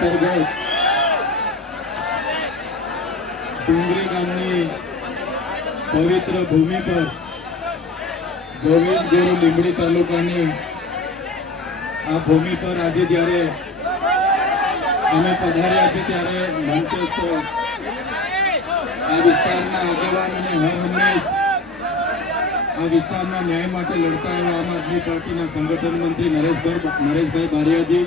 અંતર્ગત ડુંગરી ગામની પવિત્ર ભૂમિ પર ગોવિંદ ગુરુ લીંબડી તાલુકાની આ ભૂમિ પર આજે જ્યારે અમે પધાર્યા છે ત્યારે મંચસ્થ આ વિસ્તારના આગેવાન અને હર હંમેશ આ વિસ્તારના ન્યાય માટે લડતા એવા આમ આદમી પાર્ટીના સંગઠન મંત્રી નરેશભાઈ બારિયાજી,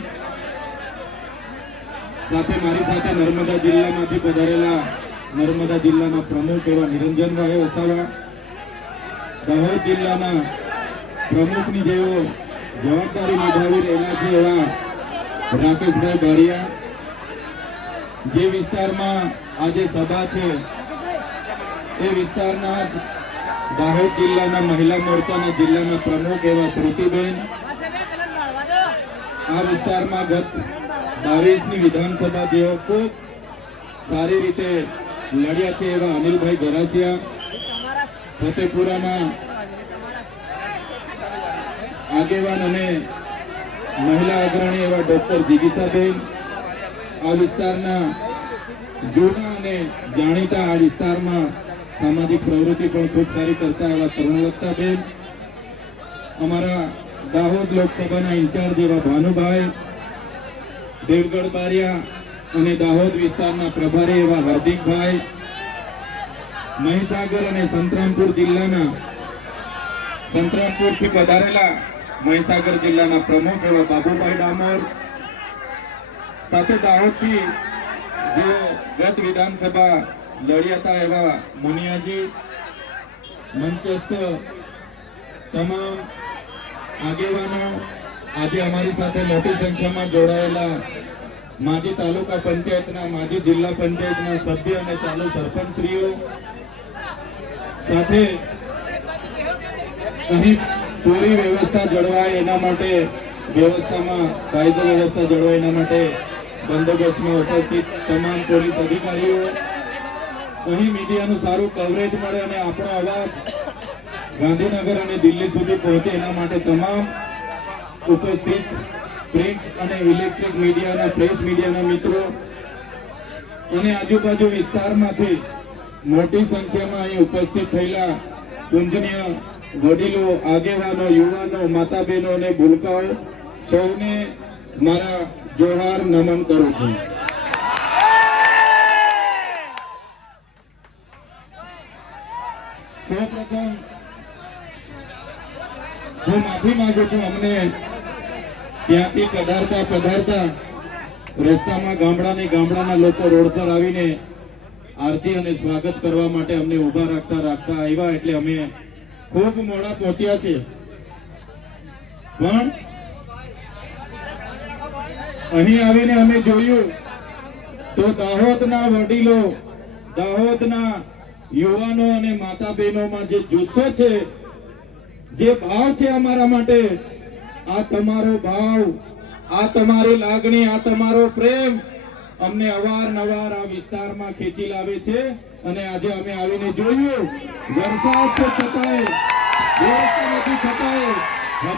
સાથે મારી સાથે નર્મદા જિલ્લામાંથી પધારેલા નર્મદા જિલ્લાના પ્રમુખ એવા નિરંજનભાઈ વસાવા, દાહોદ જિલ્લાના પ્રમુખની જેઓ જવાબદારી નિભાવી રહેલા છે એવા રાકેશભાઈ બારિયા, જે વિસ્તારમાં આજે સભા છે એ વિસ્તારના જ દાહોદ જિલ્લાના મહિલા મોરચાના જિલ્લાના પ્રમુખ એવા શ્રુતિબેન, આ વિસ્તારમાં ગત 22ની વિધાનસભા જેઓ ખૂબ સારી રીતે લડ્યા છે એવા અનિલભાઈ ગરાસિયા, ફતેપુરાના આગેવાન અને મહિલા અગ્રણી એવા ડોક્ટર જીગીસાબેન, આ વિસ્તારના જૂના અને જાણીતા આ વિસ્તારમાં સામાજિક પ્રવૃત્તિ પણ ખૂબ સારી કરતા એવા તરુણવત્તાબેન, અમારા દાહોદ લોકસભાના ઇન્ચાર્જ એવા ભાનુભાઈ, દેવગઢ બારિયા અને દાહોદ વિસ્તારના પ્રભારી એવા હાર્દિકભાઈ, મહીસાગર અને સંતરામપુર જિલ્લાના સંતરામપુરથી પધારેલા મહીસાગર જિલ્લાના પ્રમુખ એવા બાબુભાઈ ડામોર, સાથે દાહોદથી જે ગત વિધાનસભા લડ્યા હતા એવા મુનિયાજી, મંચસ્થ તમામ આગેવાનો, આજે અમારી સાથે મોટી સંખ્યામાં જોડાયેલા માજી તાલુકા પંચાયતના, માજી જિલ્લા પંચાયતના સભ્ય અને ચાલુ સરપંચશ્રીઓ, સાથે અહીં પૂરી વ્યવસ્થા જળવાય એના માટે વ્યવસ્થામાં કાયદો વ્યવસ્થા જળવાય એના માટે બંદોબસ્તમાં ઉપસ્થિત તમામ પોલીસ અધિકારીઓ, અહીં મીડિયાનું સારું કવરેજ મળે અને આપણો અવાજ ગાંધીનગર અને દિલ્હી સુધી પહોંચે એના માટે તમામ ઉપસ્થિત પ્રિન્ટ અને ઇલેક્ટ્રિક મીડિયાના, પ્રેસ મીડિયાના મિત્રો અને આજુબાજુ વિસ્તારમાંથી મોટી સંખ્યામાં અહીં ઉપસ્થિત થયેલા પૂજનીય વડીલો, આગેવાનો, યુવાનો, માતા બહેનો અને ભૂલકાઓ સૌને મારા જોહાર નમન કરું છું. સૌપ્રથમ હું માફી માંગુ છું, અમને ત્યાંથી પધારતા રસ્તામાં ગામડાના લોકો રોડ પર આવીને આરતી અને સ્વાગત કરવા માટે અમને ઉભા રાખતા આવ્યા, એટલે અમે ખૂબ મોડા પહોંચ્યા છે. પણ અહીં આવીને અમે જોયું તો દાહોદના વડીલો, દાહોદના યુવાનો અને માતા બહેનોમાં જે જુસ્સો છે, જે ભાવ છે અમારા માટે, આ તમારો ભાવ, આ તમારી લાગણી, આ તમારો પ્રેમ અમને અવારનવાર આ વિસ્તારમાં ખેંચી લાવે છે. અને આજે અમે આવીને જોયું, વરસાદ છે છતાંય, વ્યવસ્થા નથી છતાંય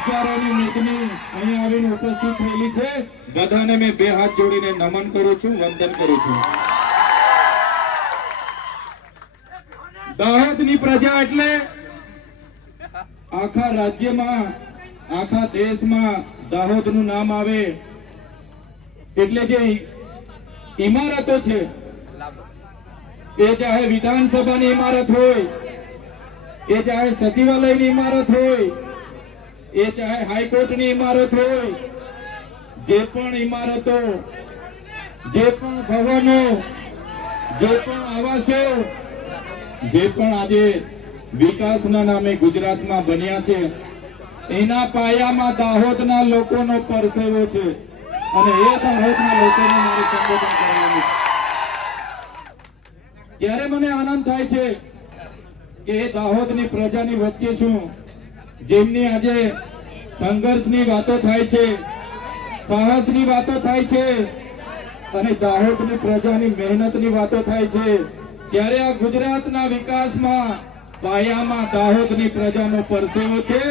હજારોની મેદની અહીં આવીને ઉપસ્થિત થયેલી છે. બધાને મેં બે હાથ જોડીને નમન કરું છું, વંદન કરું છું. દાહોદની પ્રજા એટલે આખા રાજ્યમાં, આખા દેશમાં દાહોદનું નામ આવે એટલે જે ઇમારતો છે, એ ચાહે વિધાનસભાની ઇમારત હોય, એ ચાહે સચિવાલયની ઇમારત હોય, એ ચાહે હાઈકોર્ટની ઇમારત હોય, જે પણ ઇમારતો, જે પણ ભવનો, જે પણ આવાસો, જે પણ આજે વિકાસના નામે ગુજરાતમાં બન્યા છે, એના પાયામાં દાહોદના લોકોનો પરસેવો છે અને એ દાહોદના લોકોને મારું સંબોધન કરવાનું છે. ત્યારે મને આનંદ થાય છે કે એ દાહોદની પ્રજાની વચ્ચે છું, જેમની આજે સંઘર્ષની વાતો થાય છે, સાહસની વાતો થાય છે અને દાહોદની પ્રજાની મહેનતની વાતો થાય છે. ત્યારે આ ગુજરાતના વિકાસમાં પાયામાં દાહોદની પ્રજાનો પરસેવો છે,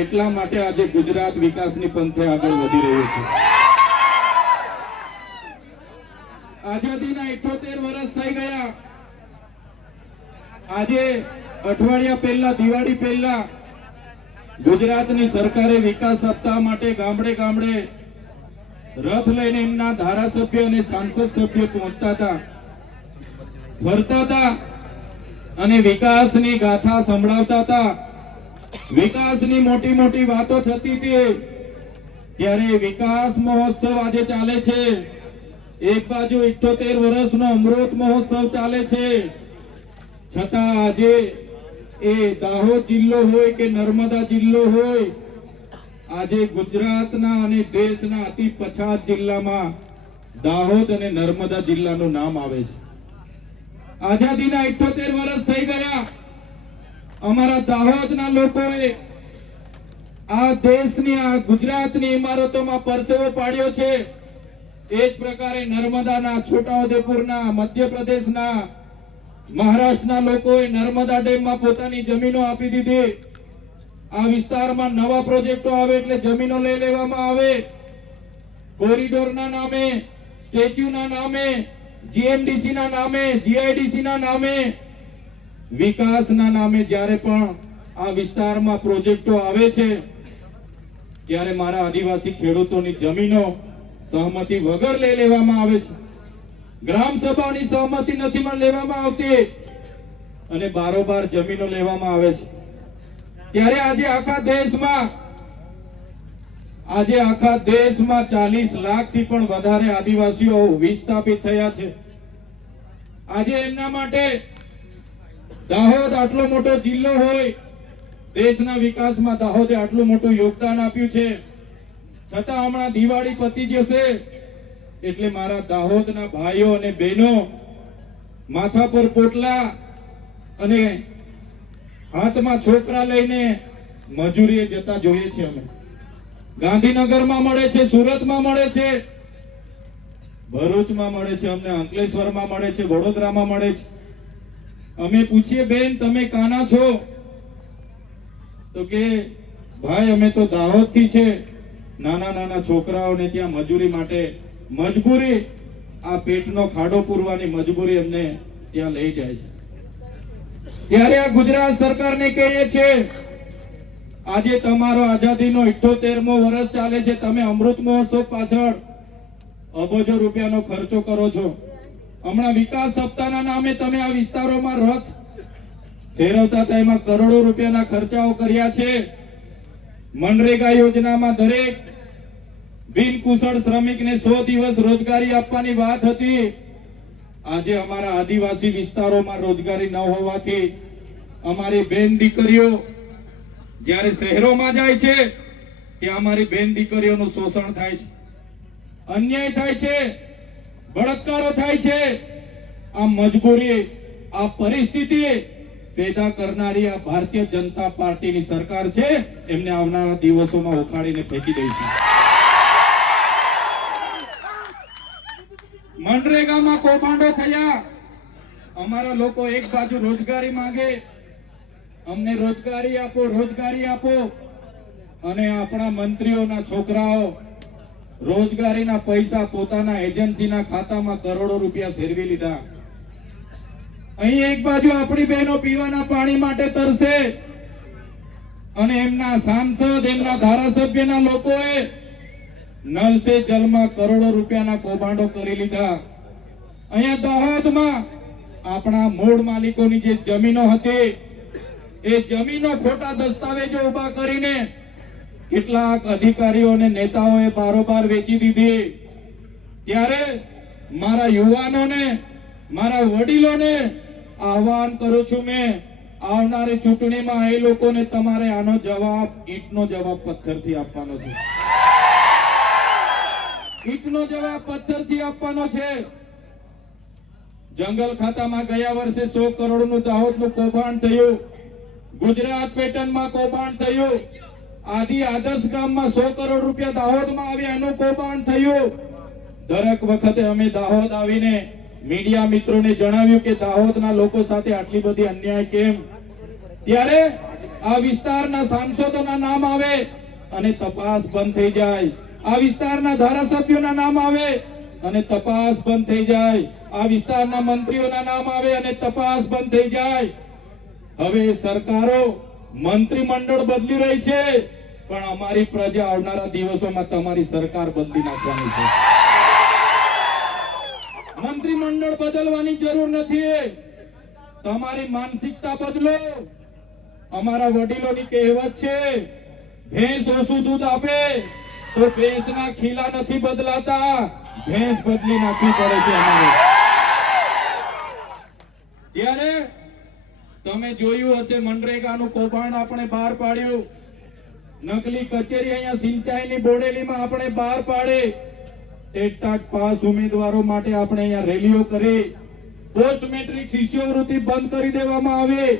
એટલા માટે આજે ગુજરાત વિકાસની પંથે આગળ વધી રહ્યું છે. આઝાદીના 78 વર્ષ થઈ ગયા. આજે અઠવાડિયા પહેલા, દિવાળી પહેલા ગુજરાતની સરકારે વિકાસ સપ્તાહ માટે ગામડે ગામડે રથ લઈને એમના ધારાસભ્ય અને સાંસદ સભ્યો પહોંચતા હતા, ફરતા હતા અને વિકાસની ગાથા સંભળાવતા હતા. વિકાસની મોટી મોટી વાતો થતી હતી. ત્યારે વિકાસ મહોત્સવ આજે ચાલે છે. એક બાજુ 78 વર્ષનો અમૃત મહોત્સવ ચાલે છે, છતાં આજે એ દાહોદ જિલ્લો હોય કે નર્મદા જિલ્લો હોય, આજે ગુજરાતના અને દેશના અતિ પછાત જિલ્લામાં દાહોદ અને નર્મદા જિલ્લાનું નામ આવે છે. આઝાદીના 78 વર્ષ થઈ ગયા. અમારા દાહોદના લોકોએ આ દેશની, આ ગુજરાતની ઇમારતોમાં પરસેવો પાડ્યો છે. એ જ પ્રકારે નર્મદાના, છોટાઉદેપુરના, મધ્યપ્રદેશના, મહારાષ્ટ્રના લોકોએ નર્મદા ડેમમાં પોતાની જમીનો આપી દીધી. આ વિસ્તારમાં નવા પ્રોજેક્ટો આવે એટલે જમીનો લઈ લેવામાં આવે. કોરિડોરના નામે, સ્ટેચ્યુના નામે, જીએમડીસી ના નામે, જીઆઈડીસી ના નામે, વિકાસના નામે જ્યારે પણ આ વિસ્તારમાં પ્રોજેક્ટો આવે છે ત્યારે મારા આદિવાસી ખેડૂતોની જમીનો સહમતિ વગર લઈ લેવામાં આવે છે. ગ્રામ સભાની સહમતિ નથી પણ લેવામાં આવતી અને બારોબાર જમીનો લેવામાં આવે છે. ત્યારે આજે આખા દેશમાં 40 લાખથી પણ વધારે આદિવાસીઓ વિસ્થાપિત થયા છે. આજે એમના માટે દાહોદ આટલો મોટો જિલ્લો હોય, દેશના વિકાસમાં દાહોદે આટલું મોટું યોગદાન આપ્યું છે, છતાં હમણાં દિવાળી પતી જશે એટલે મારા દાહોદના ભાઈઓ અને બહેનો માથા પર પોટલા અને હાથમાં છોકરા લઈને મજૂરીએ જતા જોઈએ છે. અમે ગાંધીનગરમાં મળે છે, સુરતમાં મળે છે, ભરૂચમાં મળે છે, અમને અંકલેશ્વરમાં મળે છે, વડોદરામાં મળે છે. અમે પૂછીએ, બેન તમે કાના છો? તો કે ભાઈ અમે તો દાહોદ થી છે. નાના નાના છોકરાઓને ત્યાં મજૂરી માટે, મજબૂરી, આ પેટનો ખાડો પૂરવાની મજબૂરી એમને ત્યાં લઈ જાય છે. ત્યારે આ ગુજરાત સરકારને કહીએ છે, આજે તમારો આઝાદીનો 78મો વર્ષ ચાલે છે. તમે અમૃત મહોત્સવ પાછળ અબજો રૂપિયાનો ખર્ચો કરો છો. હમણાં વિકાસ સપ્તાહના નામે તમે આ વિસ્તારોમાં રથ ફેરવતા હતા, એમાં કરોડો રૂપિયાના ખર્ચાઓ કર્યા છે. મનરેગા યોજનામાં દરેક બિનકુશળ શ્રમિકને 100 દિવસ રોજગારી આપવાની વાત હતી. આજે અમારા આદિવાસી વિસ્તારોમાં રોજગારી ન હોવાથી અમારી બેન દીકરીઓ જ્યારે શહેરોમાં જાય છે ત્યાં અમારી બેન દીકરીઓનું શોષણ થાય છે, અન્યાય થાય છે, બળાત્કારો થાય છે. આ મજબૂરી, આ પરિસ્થિતિ પેદા કરનારી આ ભારતીય જનતા પાર્ટીની સરકાર છે. એમને આવનારા દિવસોમાં ઉખાડીને ફેંકી દઈશું. મનરેગામાં કૌભાંડો થયા. અમારા લોકો એક બાજુ રોજગારી માંગે, અમને રોજગારી આપો, રોજગારી આપો, અને આપણા મંત્રીઓના છોકરાઓ રોજગારીના પૈસા પોતાના એજન્સીના ખાતામાં કરોડો રૂપિયા સેરવી લીધા. અહીં એક બાજુ આપણી બહેનો પીવાના પાણી માટે તરસે અને એમના સાંસદ, એમના ધારાસભ્યના લોકોએ નલ સે જલમાં કરોડો રૂપિયાના કૌભાંડો કરી લીધા. અહીંયા દાહોદમાં આપણા મૂળ માલિકોની જે જમીનો હતી એ જમીનો ખોટા દસ્તાવેજો ઉભા કરીને કેટલાક અધિકારીઓ અને નેતાઓએ બારોબાર વેચી દીધી. ત્યારે મારા યુવાનોને, મારા વડીલોને આહવાન કરું છું, મેં આવનારી ચૂંટણીમાં એ લોકોને તમારે આનો જવાબ, ઈંટનો જવાબ પથ્થરથી આપવાનો છે. ઈંટનો જવાબ પથ્થરથી આપવાનો છે. જંગલ ખાતામાં ગયા વર્ષે 100 કરોડનું દાહોદનું કૌભાંડ થયું. ગુજરાત પેટર્નમાં કૌભાંડ થયું. આદિ આદર્શ ગ્રામમાં 100 કરોડ રૂપિયા દાહોદમાં આવ્યા, એનું કૌભાંડ થયું. દરેક વખતે અમે દાહોદ આવીને મીડિયા મિત્રોને જણાવ્યું કે દાહોદના લોકો સાથે આટલી બધી અન્યાય કેમ? ત્યારે આ વિસ્તારના સાંસદોના નામ આવે અને તપાસ બંધ થઈ જાય. આ વિસ્તારના ધારાસભ્યોના નામ આવે અને તપાસ બંધ થઈ જાય, આ વિસ્તારના મંત્રીઓના નામ આવે અને તપાસ બંધ થઈ જાય. હવે સરકારો મંત્રીમંડળ બદલી રહી છે, પણ અમારી પ્રજા આવનારા દિવસોમાં તમારી સરકાર બદલી નાખવાની છે. મંત્રીમંડળ બદલવાની જરૂર નથી, તમારી માનસિકતા બદલો. અમારા વડીલોની કહેવત છે, ભેંસ ઓછું દૂધ આપે તો ભેંસના ખીલા નથી બદલાતા, ભેંસ બદલી નાખવી પડે છે અમારે. ત્યારે તમે જોયું હશે મનરેગાનું કૌભાંડ આપણે બહાર પાડ્યું, નકલી કચેરી અહીંયા સિંચાઈની બોડેલીમાં આપણે બહાર પાડી, ટેટ પાસ ઉમેદવારો માટે આપણે અહીંયા રેલીઓ કરી, પોસ્ટ મેટ્રિક શિષ્યવૃત્તિ બંધ કરી દેવામાં આવી.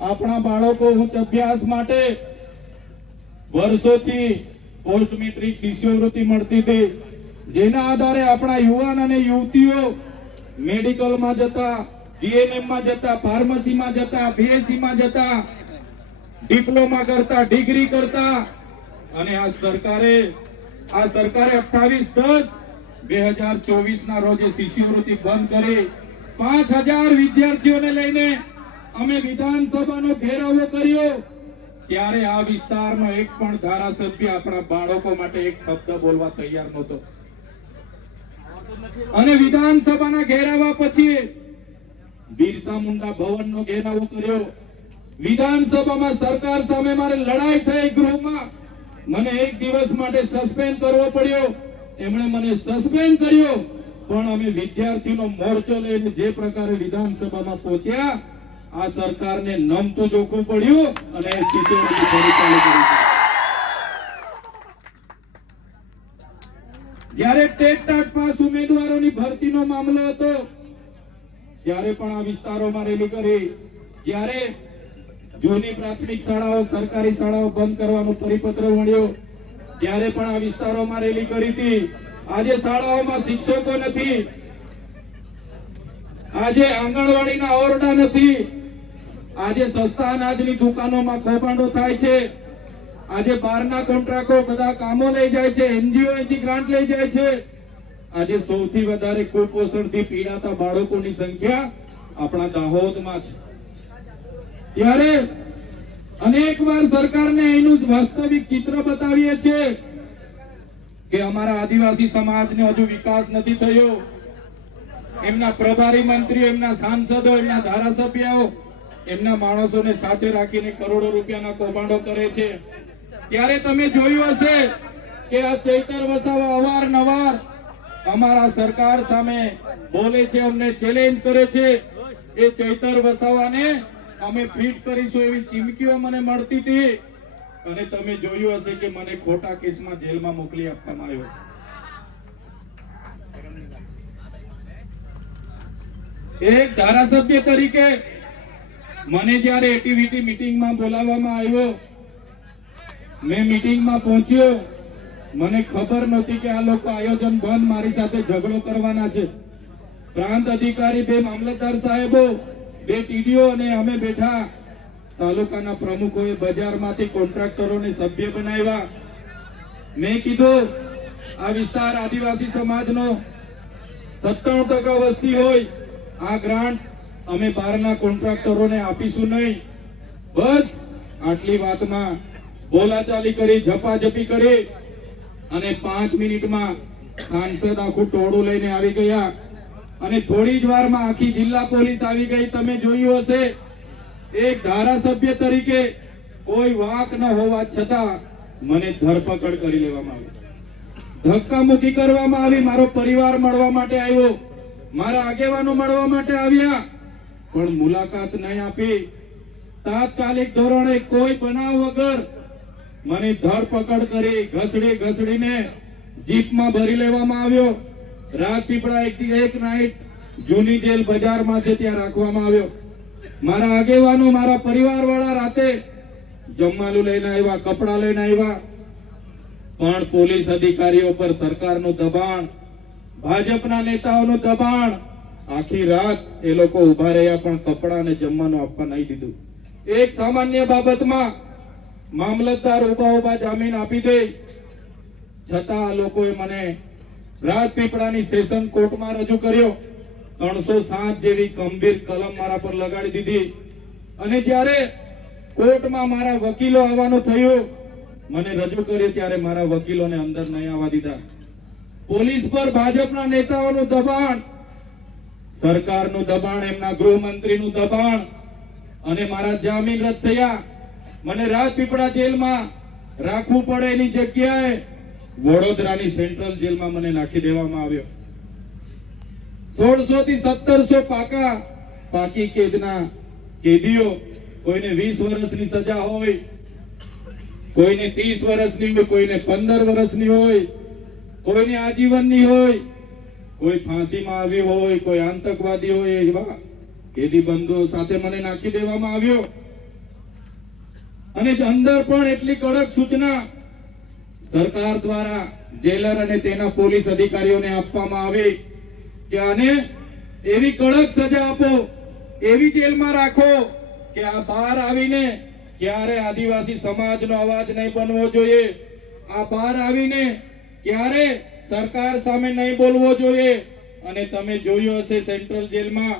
આપણા બાળકો ઉચ્ચ અભ્યાસ માટે વર્ષોથી પોસ્ટ મેટ્રિક શિષ્યવૃત્તિ મળતી હતી, જેના આધારે આપણા યુવાન અને યુવતીઓ મેડિકલમાં જતા, જીએનએમ માં જતા, ફાર્મસીમાં જતા, બીએસસી માં જતા, ડિપ્લોમા કરતા, ડિગ્રી કરતા. અને આ સરકારે 28/10/2024 ના રોજ શિષ્યવૃત્તિ બંધ કરી 5000 વિદ્યાર્થીઓને લઈને અમે વિધાનસભાનો ઘેરાવો કર્યો. ત્યારે આ વિસ્તારનો એક પણ ધારાસભ્ય આપણા બાળકો માટે એક શબ્દ બોલવા તૈયાર નહોતો. અને વિધાનસભાના ઘેરાવા પછી બિરસા મુંડા ભવનનો ઘેરાવો કર્યો. વિધાનસભામાં સરકાર સામે મારે લડાઈ થઈ, ગૃહમાં મને એક દિવસ માટે સસ્પેન્ડ કરવો પડ્યો. એમણે મને સસ્પેન્ડ કર્યો, પણ અમે વિદ્યાર્થીનો મોરચો લઈને જે પ્રકારે વિધાનસભામાં પહોંચ્યા, આ સરકારને નમતું જોખવું પડ્યું અને શિષ્યવૃત્તિ ફરી ચાલુ કરી. જ્યારે ટેટ પાસ ઉમેદવારોની ભરતીનો મામલો હતો, ત્યારે પણ આ વિસ્તારોમાં રેલી કરી. જ્યારે જૂની પ્રાથમિક શાળાઓ, સરકારી શાળાઓ બંધ કરવાનો પરિપત્ર મળ્યો, ત્યારે પણ આ વિસ્તારોમાં રેલી કરી હતી. આજે શાળાઓમાં શિક્ષકો નથી, આજે આંગણવાડીના ઓરડા નથી, આજે સસ્તા અનાજની દુકાનોમાં કૌભાંડો થાય છે, આજે બહારના કોન્ટ્રાક્ટો બધા કામો લઈ જાય છે, એનજીઓ એથી ગ્રાન્ટ લઈ જાય છે. આજે સૌથી વધારે કુપોષણથી પીડાતા બાળકોની સંખ્યા આપણા દાહોદમાં છે. ત્યારે અનેકવાર સરકારને એનું વાસ્તવિક ચિત્ર બતાવીએ છીએ કે અમારા આદિવાસી સમાજનો હજુ વિકાસ નથી થયો. એમના પ્રભારી મંત્રીઓ, એમના સાંસદો, એમના ધારાસભ્યો એમના માણસોને સાથે રાખીને કરોડો રૂપિયાના કૌભાંડો કરે છે. ત્યારે તમે જોયું હશે કે આ ચૈતર વસાવા અવારનવાર અમારા સરકાર સામે બોલે છે, અમને ચેલેન્જ કરે છે. એ ચૈતર વસાવાને અમે ફિટ કરીશું એવી ચીમકીઓ મને મળતી હતી, અને તમે જોયું હશે કે મને ખોટા કેસમાં જેલમાં મોકલી આપવામાં આવ્યો. એક ધારાસભ્ય તરીકે મને જ્યારે એક્ટિવિટી મીટિંગમાં બોલાવવામાં આવ્યો, મેં મીટિંગમાં પહોંચ્યો, મને ખબર નહોતી કે આ લોકો આયોજન બંધ મારી સાથે ઝઘડો કરવાના છે. પ્રાંત અધિકારી, 2 મામલતદાર સાહેબો, 2 ટીડીઓ અને અમે બેઠા. તાલુકાના પ્રમુખોએ બજારમાંથી કોન્ટ્રાક્ટરોને સભ્ય બનાવ્યા. મેં કીધું આ વિસ્તાર આદિવાસી સમાજનો 97% વસ્તી હોય, આ ગ્રાન્ટ અમે બહારના કોન્ટ્રાક્ટરોને આપીશું નહીં. બસ આટલી વાતમાં બોલાચાલી કરી, ઝપાઝપી કરી, અને 5 મિનિટમાં સાંસદ આખું ટોળું લઈને આવી ગયા. અને થોડી જ વારમાં આખી જિલ્લા પોલીસ આવી ગઈ. તમે જોયું હશે, એક ધારાસભ્ય તરીકે કોઈ વાક ન હોવા છતાં મને ધરપકડ કરી લેવામાં આવી, ધક્કામુક્કી કરવામાં આવી. મારો પરિવાર મળવા માટે આવ્યો, મારા આગેવાનો મળવા માટે આવ્યા, પણ મુલાકાત નહીં આપી. તાત્કાલિક ધોરણે કોઈ બનાવ વગર મને ધરપકડ કરી, ઘસડીને જીપમાં ભરી લેવામાં આવ્યો. રાજપીપળા એક નાઈટ જૂની જેલ બજારમાં છે ત્યાં રાખવામાં આવ્યો. મારા આગેવાનો, મારા પરિવાર વાળા રાતે જમવાનું લઈને આવ્યા, કપડા લઈને આવ્યા, પણ પોલીસ અધિકારીઓ પર સરકારનું દબાણ, ભાજપના નેતાઓનું દબાણ, આખી રાત એ લોકો ઉભા રહ્યા પણ કપડા અને જમવાનું આપવા નહીં દીધું. એક સામાન્ય બાબતમાં મામલતદાર ઉભા જામીન આપી દે, છતાં આ લોકોએ મને રાજપીપળાની સેશન કોર્ટમાં રજૂ કર્યો. 307 જેવી ગંભીર કલમ મારા પર લગાડી દીધી. અને જ્યારે કોર્ટમાં મારા વકીલો આવવાનું થયું, મને રજૂ કર્યો ત્યારે મારા વકીલોને અંદર નહીં આવવા દીધા. પોલીસ પર ભાજપના નેતાઓનું દબાણ, સરકારનું દબાણ, એમના ગૃહમંત્રીનું દબાણ, અને મારા જામીન રદ થયા. મને રાજપીપળા જેલમાં રાખવું પડે એની જગ્યાએ વડોદરાની સેન્ટ્રલ જેલમાં મને નાખી દેવામાં આવ્યો. 1600 થી 1700 પાકી કેદના કેદીઓ, કોઈને 20 વર્ષની સજા હોય, કોઈને 30 વર્ષની હોય, કોઈને 15 વર્ષની હોય, કોઈને આજીવનની હોય, કોઈ ફાંસીમાં આવ્યું હોય, કોઈ આતંકવાદી હોય, એવા કેદી બંધુઓ સાથે મને નાખી દેવામાં આવ્યો. અને અંદર પણ એટલી કડક સૂચના સરકાર દ્વારા જેલર અને તેના પોલીસ અધિકારીઓને આપવામાં આવી કે આને એવી કડક સજા આપો, એવી જેલમાં રાખો કે આ બહાર આવીને ક્યારે આદિવાસી સમાજનો અવાજ નહીં બનવો જોઈએ, આ બહાર આવીને ક્યારે સરકાર સામે નહીં બોલવો જોઈએ. અને તમે જોયું હશે, સેન્ટ્રલ જેલમાં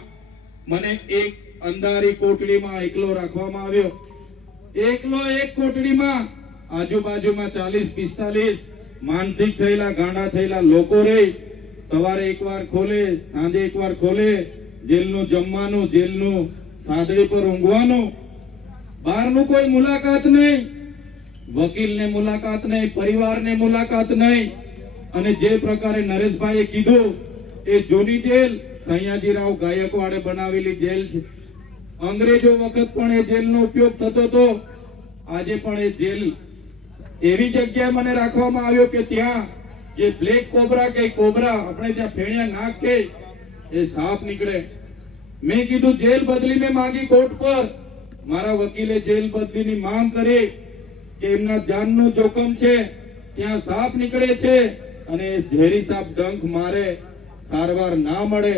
મને એક અંધારી કોટડીમાં એકલો રાખવામાં આવ્યો. એકલો એક કોટડીમાં આજુબાજુમાં 40-45 માનસિક થયેલા, ગાંડા થયેલા લોકો રહી. સવારે એકવાર ખોલે, સાંજે એકવાર ખોલે. જેલનું જમવાનું, જેલનું સાદડી પર ઊંઘવાનું, બહારનું કોઈ મુલાકાત નહીં, વકીલને મુલાકાત નહીં, પરિવારને મુલાકાત નહીં. અને જે પ્રકારે નરેશભાઈએ કીધું, એ જૂની જેલ સયાજીરાવ ગાયકવાડે બનાવેલી જેલ છે. અંગ્રેજો વખત પણ એ જેલનો ઉપયોગ થતો હતો. આજે પણ એ જેલ એવી જગ્યાએ મને રાખવામાં આવ્યો કે ત્યાં જે બ્લેક કોબરા કે કોબરા, આપણે ત્યાં ફેણિયા નાગ કે એ સાપ નીકળે. મેં કીધું જેલ બદલી મેં માંગી કોર્ટ પર. મારા વકીલે જેલ બદલીની માંગ કરી કે એમના જાનનું જોખમ છે, ત્યાં સાપ નીકળે છે અને એ ઝેરી સાપ ડંખ મારે, સારવાર ના મળે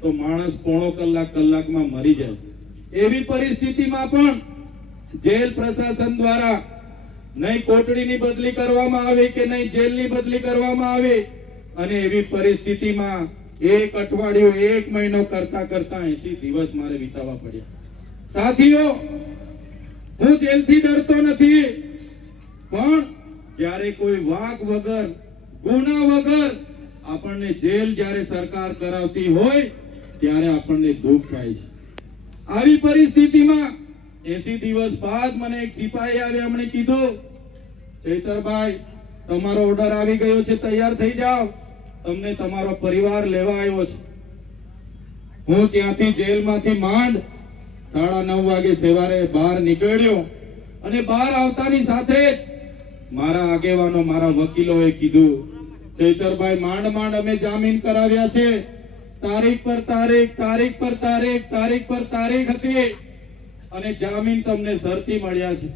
તો માણસ પોણો કલાકમાં મરી જાય. એવી પરિસ્થિતિમાં પણ જેલ પ્રશાસન દ્વારા નહીં કોટડીની બદલી કરવામાં આવી કે નહીં જેલની બદલી કરવામાં આવી. અને એવી પરિસ્થિતિમાં એક અઠવાડિયું, એક મહિનો કરતા 80 દિવસ મારે વિતાવવા પડ્યા. સાથીઓ, હું જેલથી ડરતો નથી, પણ જ્યારે કોઈ વાક વગર, ગુના વગર આપણને જેલ જ્યારે સરકાર કરાવતી હોય ત્યારે આપણને દુઃખ થાય છે. આવી પરિસ્થિતિમાં 80 દિવસ બાદ મને એક સિપાહી આવ્યા. એમણે કીધું, ચૈતરભાઈ, તમારો ઓર્ડર આવી ગયો છે, તૈયાર થઈ જાઓ, તમને તમારો પરિવાર લેવા આવ્યો છે. હું ત્યાંથી જેલમાંથી માંડ 9:30 વાગે સવારે બહાર નીકળ્યો. અને બહાર આવતાની સાથે જ મારા આગેવાનો, મારા વકીલોએ કીધું, ચૈતરભાઈ, માંડ અમે જામીન કરાવ્યા છે, તારીખ પર તારીખ, તારીખ પર તારીખ, તારીખ પર તારીખ હતી અને જામીન તમને શરતી મળ્યા છે.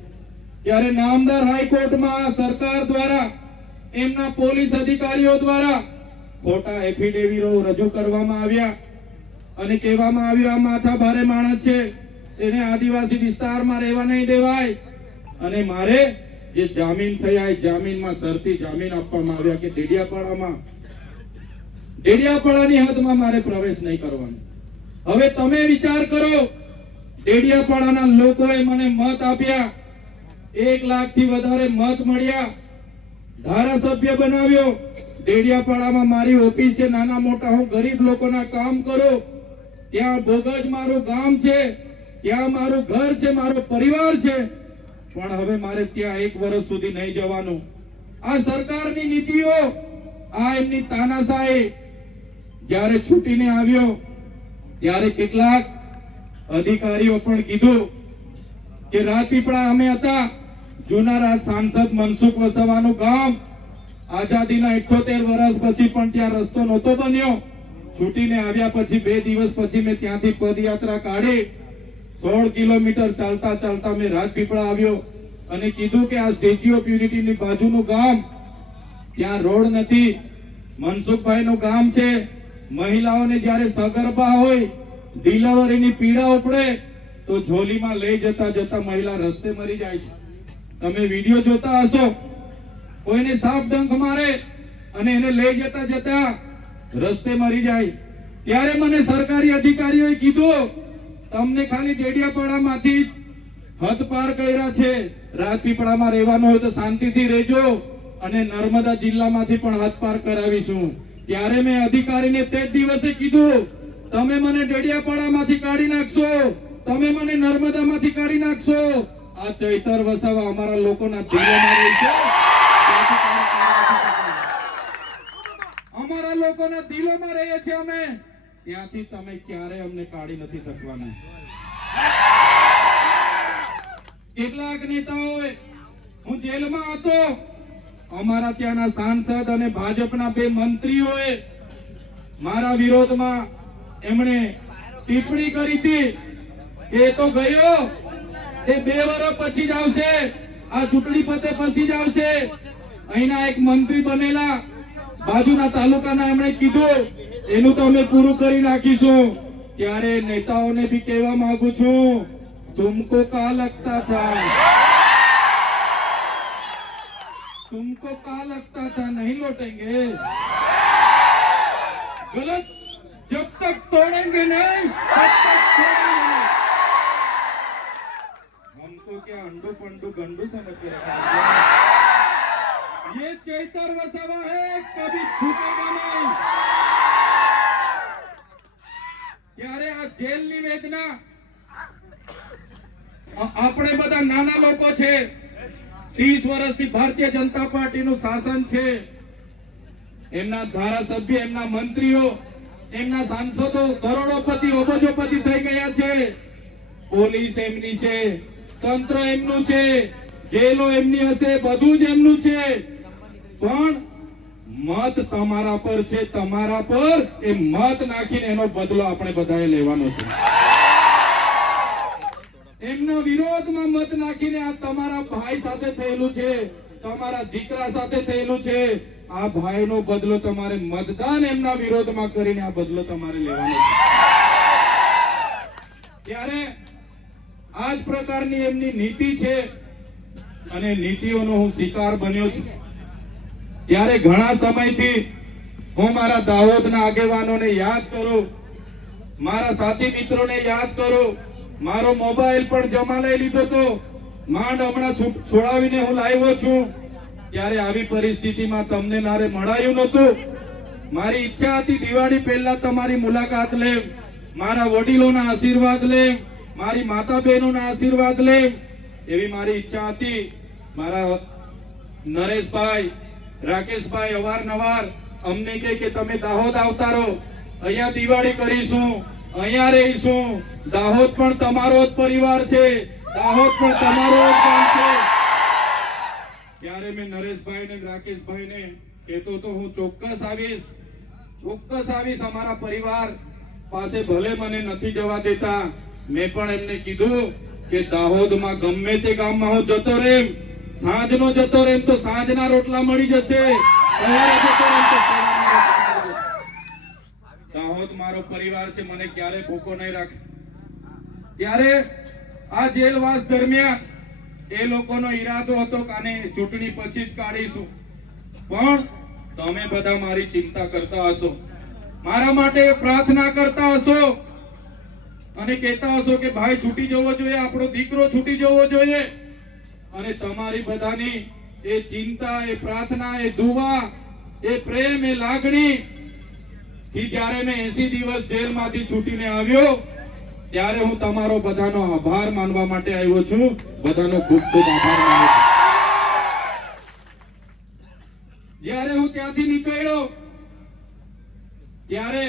ત્યારે નામદાર હાઈકોર્ટમાં સરકાર દ્વારા, એમના પોલીસ અધિકારીઓ દ્વારા ખોટા એફિડેવિટો રજૂ કરવામાં આવ્યા અને કહેવામાં આવ્યું, આ માથા ભારે માણસ છે, એને આદિવાસી વિસ્તારમાં રહેવા નહીં દેવાય. અને મારે જે જામીન થયા એ જામીનમાં શરતી જામીન આપવામાં આવ્યા કે ડેડિયાપાડાની હદમાં મારે પ્રવેશ નહીં કરવાનો. હવે તમે વિચાર કરો, ડેડિયાપાડાના લોકોએ મને મત આપ્યા, 1 લાખથી વધારે મત મળ્યા, ધારાસભ્ય બનાવ્યો. ડેડિયાપાડામાં મારી ઓફિસ છે, નાના મોટા હું ગરીબ લોકોના કામ કરું. ત્યાં બોગજ મારું ગામ છે, ત્યાં મારું ઘર છે, મારો પરિવાર છે. પણ હવે મારે ત્યાં 1 વર્ષ સુધી નહીં જવાનું. આ સરકારની નીતિઓ, આ એમની તાનાશાહી. જ્યારે છૂટીને આવ્યો ત્યારે કેટલાક અધિકારીઓ પણ કીધું કે રાજપીપળા અમે હતા, જૂના સાંસદ મનસુખ વસાવાનું ગામ. આઝાદીના 78 વર્ષ પછી પણ ત્યાં રસ્તો નહોતો બન્યો. છૂટીને આવ્યા પછી 2 દિવસ પછી મેં ત્યાંથી પદયાત્રા કાઢી. 16 કિલોમીટર ચાલતા ચાલતા મેં રાજપીપળા આવ્યો અને કીધું કે આ સ્ટેચ્યુ ઓફ યુનિટીની બાજુનું ગામ, ત્યાં રોડ નથી, મનસુખભાઈનું ગામ છે. મહિલાઓને જ્યારે સગર્ભા હોય, ડિલિવરીની પીડા ઉપડે તો ઝોલીમાં લઈ જતા મહિલા રસ્તે મરી જાય છે. તમે વિડીયો જોતા હશો, કોઈને સાપ ડંખ મારે અને એને લઈ જતા જતા રસ્તે મરી જાય, ત્યારે મને સરકારી અધિકારીઓએ કીધું તમને ખાલી ડેડિયાપાડામાંથી હદ પાર કર્યા છે, રાજપીપળામાં રહેવાનું હોય તો શાંતિથી રહેજો અને નર્મદા જિલ્લામાંથી પણ હદ પાર કરાવીશું. ત્યારે મેં અધિકારીને તે જ દિવસે કીધું તમે મને ડેડિયાપાડામાંથી કાઢી નાખશો, તમે મને નર્મદામાંથી કાઢી નાખશો, આ ચૈતર વસાવા અમારા લોકોના દિલોમાં રહે છે, અમારા લોકોના દિલોમાં રહીએ છીએ અમે, ત્યાંથી તમે ક્યારે અમને કાઢી નથી શકવાના. કેટલાક નેતાઓએ, હું જેલમાં હતો, અમારા ત્યાંના સાંસદ અને ભાજપના 2 મંત્રીઓએ મારા વિરોધમાં એમણે ટિપ્પણી કરી હતી કે એ તો ગયો, એ 2 વર્ષ પછી જ આવશે, આ ચૂંટણી પતે પછી જ આવશે. અહીંના એક મંત્રી બનેલા બાજુના તાલુકાના એમણે કીધું એનું તો અમે પૂરું કરી નાખીશું. ત્યારે નેતાઓને બી કહેવા માંગુ છું, तुमको क्या लगता था, तुमको क्या लगता था नहीं लौटेंगे, गलत जब तक तोड़ेंगे नहीं तब तक छोड़ेंगे नहीं. हमको क्या अंडू पंडू गंडू समझ के रखा है, ये चैतर वसावा है, कभी झुकेगा नहीं. ત્યારે આ જેલની વેદના, આપણે બધા નાના લોકો છે, 30 વર્ષથી ભારતીય જનતા પાર્ટીનું શાસન છે, એમના ધારાસભ્ય, એમના મંત્રીઓ, એમના સાંસદો કરોડોપતિ અબજોપતિ થઈ ગયા છે, પોલીસ એમની છે, તંત્ર એમનું છે, જેલો એમની હશે, બધું જ એમનું છે, પણ મત તમારા પર છે, તમારા પર એ મત નાખીને એનો બદલો આપણે બધાએ લેવાનો છે. એમના વિરોધમાં મત નાખીને આ તમારા ભાઈ સાથે થયેલું છે, તમારા દીકરા સાથે થયેલું છે, આ ભાઈનો બદલો તમારે મતદાન એમના વિરોધમાં કરીને આ બદલો તમારે લેવાનો છે. ત્યારે આ જ પ્રકારની એમની નીતિ છે અને નીતિઓનો હું શિકાર બન્યો છું. ત્યારે ઘણા સમયથી હું મારા દાહોદના આગેવાનોને યાદ કરું, મારા સાથી મિત્રોને યાદ કરું, મારો મોબાઈલ પણ જમા લઈ લીધો તો માંડ હમણાં છોડાવીને હું લાવ્યો છું. ત્યારે આવી પરિસ્થિતિમાં તમને નારે મળાયું નહોતું. મારી ઈચ્છા હતી દિવાળી પહેલા તમારી મુલાકાત લે, મારા વડીલોના આશીર્વાદ લે, મારી માતા બહેનોના આશીર્વાદ લે, એવી મારી ઈચ્છા હતી. મારા નરેશભાઈ, રાકેશભાઈ અવારનવાર અમને કહે કે તમે દાહોદ આવતા રહો, અહીંયા દિવાળી કરીશું, અહીંયા રહીશું, દાહોદ પણ તમારો જ પરિવાર છે, દાહોદ પણ તમારો જ ગામ છે. ત્યારે મેં નરેશભાઈ ને રાકેશભાઈ ને કહેતો તો હું ચોક્કસ આવીશ, ચોક્કસ આવીશ, અમારા પરિવાર પાસે ભલે મને નથી જવા દેતા. મેં પણ એમને કીધું કે દાહોદમાં ગમે તે ગામમાં હું જતો રેમ, સાંજનો જતો રેમ તો સાંજના રોટલા મળી જશે, સવારે જતો રેમ તો સવારના રોટલા મળી જશે. દાહોદ મારો પરિવાર છે, મને ક્યારે ભૂખો નહીં રાખે. ત્યારે આ જેલવાસ દરમિયાન એ લોકોનો ઈરાદો હતો કે આને ચૂંટણી પછી જ કાઢીશું, પણ તમે બધા મારી ચિંતા કરતા હશો, મારા માટે પ્રાર્થના કરતા હશો અને કહેતા હશો કે ભાઈ છૂટી જવો જોઈએ, આપણો દીકરો છૂટી જવો જોઈએ. અને તમારી બધાની એ ચિંતા, એ પ્રાર્થના, એ દુઆ, એ પ્રેમ, એ લાગણી થી જ્યારે મેં 80 દિવસ જેલમાંથી છૂટીને આવ્યો, ત્યારે હું તમારો બધાનો આભાર માનવા માટે આવ્યો છું. બધાનો ખૂબ ખૂબ આભાર માનું છું. જ્યારે હું ત્યાંથી નીકળ્યો ત્યારે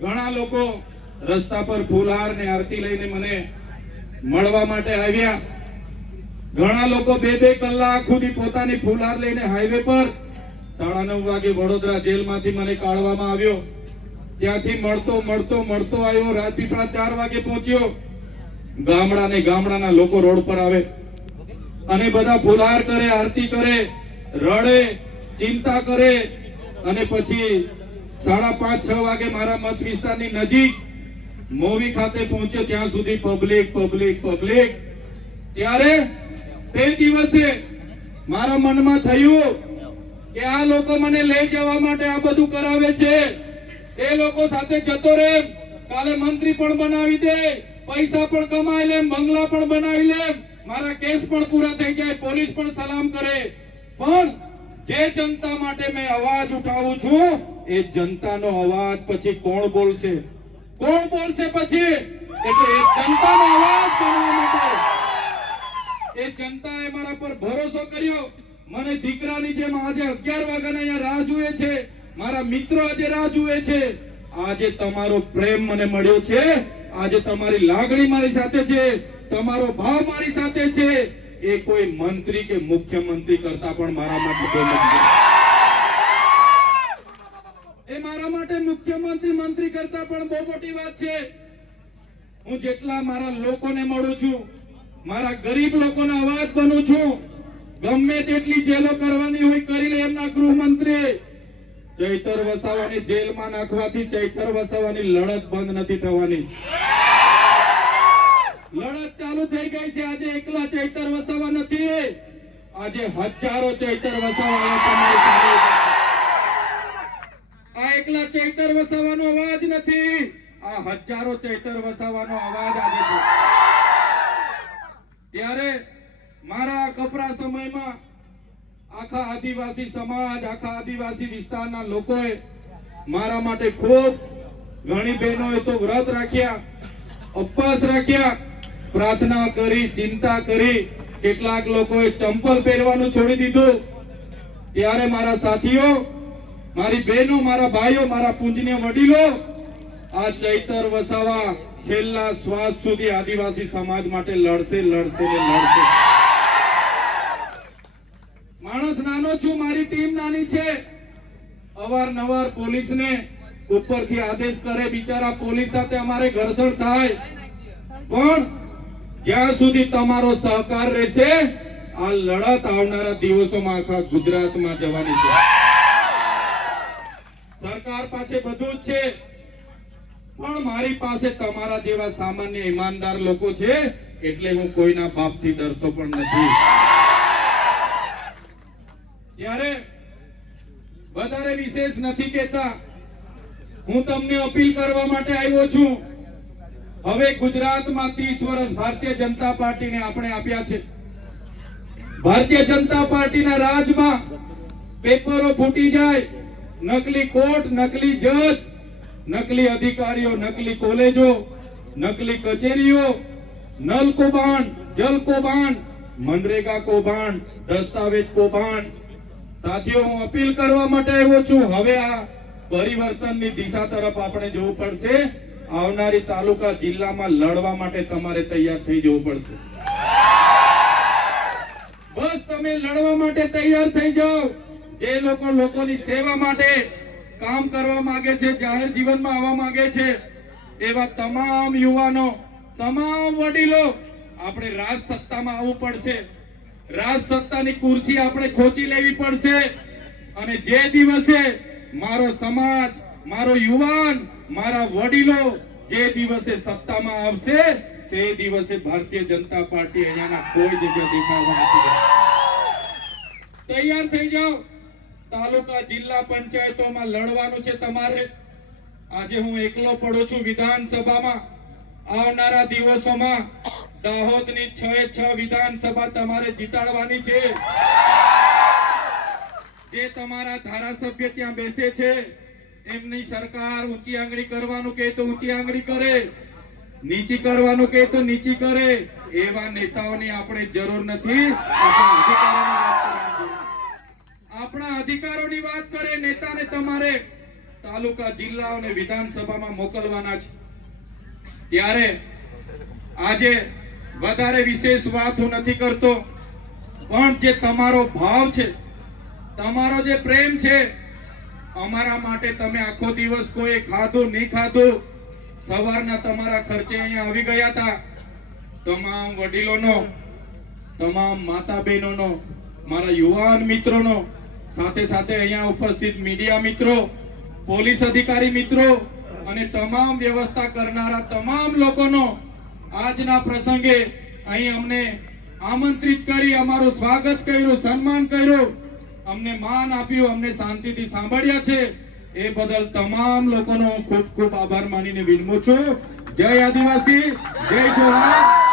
ઘણા લોકો રસ્તા પર ફૂલહાર ને આરતી લઈને મને મળવા માટે આવ્યા. ઘણા લોકો 2-2 કલાક સુધી પોતાની ફૂલહાર લઈને હાઈવે પર 9:30 વાગે વડોદરા જેલમાંથી મને કાઢવામાં આવ્યો. ત્યાંથી મળતો આવ્યો, રાજપીપળા 4 વાગે પહોંચ્યો. ગામડાના લોકો રોડ પર આવે અને બધા ફૂલહાર કરે, આરતી કરે, રડે, ચિંતા કરે અને પછી 5:30-6 વાગે મારા મત વિસ્તારની નજીક મોવી ખાતે પહોંચ્યો. ત્યાં સુધી પબ્લિક. ત્યારે તે દિવસે મારા મનમાં થયું કે આ લોકો મને લઈ જવા માટે આ બધું કરાવે છે, એ લોકો સાથે જતો રહે, કાલે મંત્રી પણ બનાવી દે, પૈસા પણ કમાઈ લે, બંગલા પણ બનાવી લે, મારા કેસ પણ પૂરા થઈ જાય, પોલીસ પણ સલામ કરે, પણ જે જનતા માટે મેં અવાજ ઉઠાવું છું એ જનતાનો અવાજ પછી કોણ બોલશે? કોણ બોલશે પછી? એટલે એ જનતાનો અવાજ બનવા માટે એ જનતાએ મારા પર ભરોસો કર્યો, મને દીકરાની જેમ આજે 11 વાગ્યાના અહીંયા રાહ જુએ છે, મારા મિત્રો આજે રાહ જુએ છે, આજે તમારો પ્રેમ મને મળ્યો છે, આજે તમારી લાગણી મારી સાથે છે, તમારો ભાવ મારી સાથે છે, એ કોઈ મંત્રી કે મુખ્યમંત્રી કરતા પણ મારા માટે કોઈ નથી, એ મારા માટે મુખ્યમંત્રી મંત્રી કરતા પણ બહુ મોટી વાત છે. હું જેટલા મારા લોકોને મળું છું, મારા ગરીબ લોકોનો અવાજ બનું છું, ગમે તેટલી જેલો કરવાની હોય કરી લે એમના ગૃહમંત્રી. ચૈતર વસાવાની જેલમાં નાખવાથી ચૈતર વસાવાની લડત બંધ નથી થવાની, લડત ચાલુ થઈ ગઈ છે. આજે એકલા ચૈતર વસાવા નથી, આજે હજારો ચૈતર વસાવા તમારી સામે. આ એકલા ચૈતર વસાવાનો અવાજ નથી, આ હજારો ચૈતર વસાવાનો અવાજ આજે છે. ત્યારે મારા કપરા સમયમાં આખા આદિવાસી સમાજ, આખા આદિવાસી વિસ્તારના લોકોએ મારા માટે ખૂબ ઘણી બહેનોએ તો વ્રત રાખ્યા, ઉપવાસ રાખ્યા, પ્રાર્થના કરી, ચિંતા કરી, કેટલાક લોકોએ ચંપલ પહેરવાનું છોડી દીધું. ત્યારે મારા સાથીઓ, મારી બહેનો, મારા ભાઈઓ, મારા પૂજનીય વડીલો, આ ચૈતર વસાવા છેલ્લા શ્વાસ સુધી આદિવાસી સમાજ માટે લડશે, લડશે ને લડશે. માણસ નાનો છું, મારી ટીમ નાની છે, અવારનવાર પોલીસને ઉપરથી આદેશ કરે, બિચારા પોલીસ સાથે અમારે ઘર્ષણ થાય, પણ જ્યાં સુધી તમારો સહકાર રહેશે આ લડત આવનારા દિવસોમાં આખા ગુજરાતમાં જવાની છે. સરકાર પાસે બધું જ છે, પણ મારી પાસે તમારા જેવા સામાન્ય ઈમાનદાર લોકો છે, એટલે હું કોઈના બાપથી ડરતો પણ નથી. ત્યારે વધારે વિશેષ નથી કહેતા, હું તમને અપીલ કરવા માટે આવ્યો છું. હવે ગુજરાતમાં 30 વર્ષ ભારતીય જનતા પાર્ટીને આપણે આપ્યા છે. ભારતીય જનતા પાર્ટીના રાજમાં પેપરો ફૂટી જાય, નકલી કોર્ટ, નકલી જજ, નકલી અધિકારીઓ, નકલી કોલેજો, નકલી કચેરીઓ, નલ કૌભાંડ, જલ કૌભાંડ, મનરેગા કૌભાંડ, દસ્તાવેજ કૌભાંડ. સાથીઓ, હું અપીલ કરવા માટે આવ્યો છું, હવે આ પરિવર્તનની દિશા તરફ આપણે જવું પડશે. આવનારી તાલુકા જિલ્લામાં લડવા માટે તમારે તૈયાર થઈ જવું પડશે. બસ તમે લડવા માટે તૈયાર થઈ જાઓ. જે લોકો લોકોની સેવા માટે કામ કરવા માંગે છે, જાહેર જીવનમાં આવવા માંગે છે, એવા તમામ યુવાનો, તમામ વડીલો, આપણે રાજ સત્તામાં આવવું પડશે. રાજ સત્તાની ખુરશી આપણે ખોચી લેવી પડશે. અને જે દિવસે મારો સમાજ, મારો યુવાન, મારા વડીલો જે દિવસે સત્તામાં આવશે, તે દિવસે ભારતીય જનતા પાર્ટી અહીંયાના કોઈ જગ્યા દેખાવા નથી. તૈયાર થઈ જાઓ. તાલુકા, જિલ્લા પંચાયતોમાં લડવાનું છે તમારે. આજે હું એકલો પડું છું વિધાનસભામાં. આવનારા દિવસોમાં દાહોદની 6 વિધાનસભા તમારે જીતાડવાની છે. જે તમારા ધારાસભ્ય ત્યાં બેસે છે, એમની સરકાર ઊંચી આંગળી કરવાનું કહે તો ઊંચી આંગળી કરે, નીચી કરવાનું કહે તો નીચી કરે. એવા નેતાઓની આપણે જરૂર નથી. આપણા અધિકારોની વાત કરે. નેતાને તમારે તાલુકા, જિલ્લા અને વિધાનસભામાં મોકલવાના છે. ત્યારે આજે વધારે વિશેષ વાત હું નથી કરતો, પણ જે તમારો ભાવ છે, તમારો જે પ્રેમ છે, અમારા માટે તમે આખો દિવસ કોઈ ખાધું નહીં ખાધું, સવારના તમારા ખર્ચે અહીંયા આવી ગયા હતા. તમામ વડીલોનો, તમામ માતા બહેનોનો, મારા યુવાન મિત્રોનો, સાથે સાથે અહીંયા ઉપસ્થિત મીડિયા મિત્રો, પોલીસ અધિકારી મિત્રો અને તમામ વ્યવસ્થા કરનારા તમામ લોકોનો આજના પ્રસંગે અહીં અમને આમંત્રિત કરી, અમારું સ્વાગત કર્યું, સન્માન કર્યું. અમને માન આપ્યું, અમને શાંતિથી સાંભળ્યા છે, એ બદલ તમામ લોકોનો ખૂબ ખૂબ આભાર માનીને વિનમું છું. જય આદિવાસી, જય જોહાર.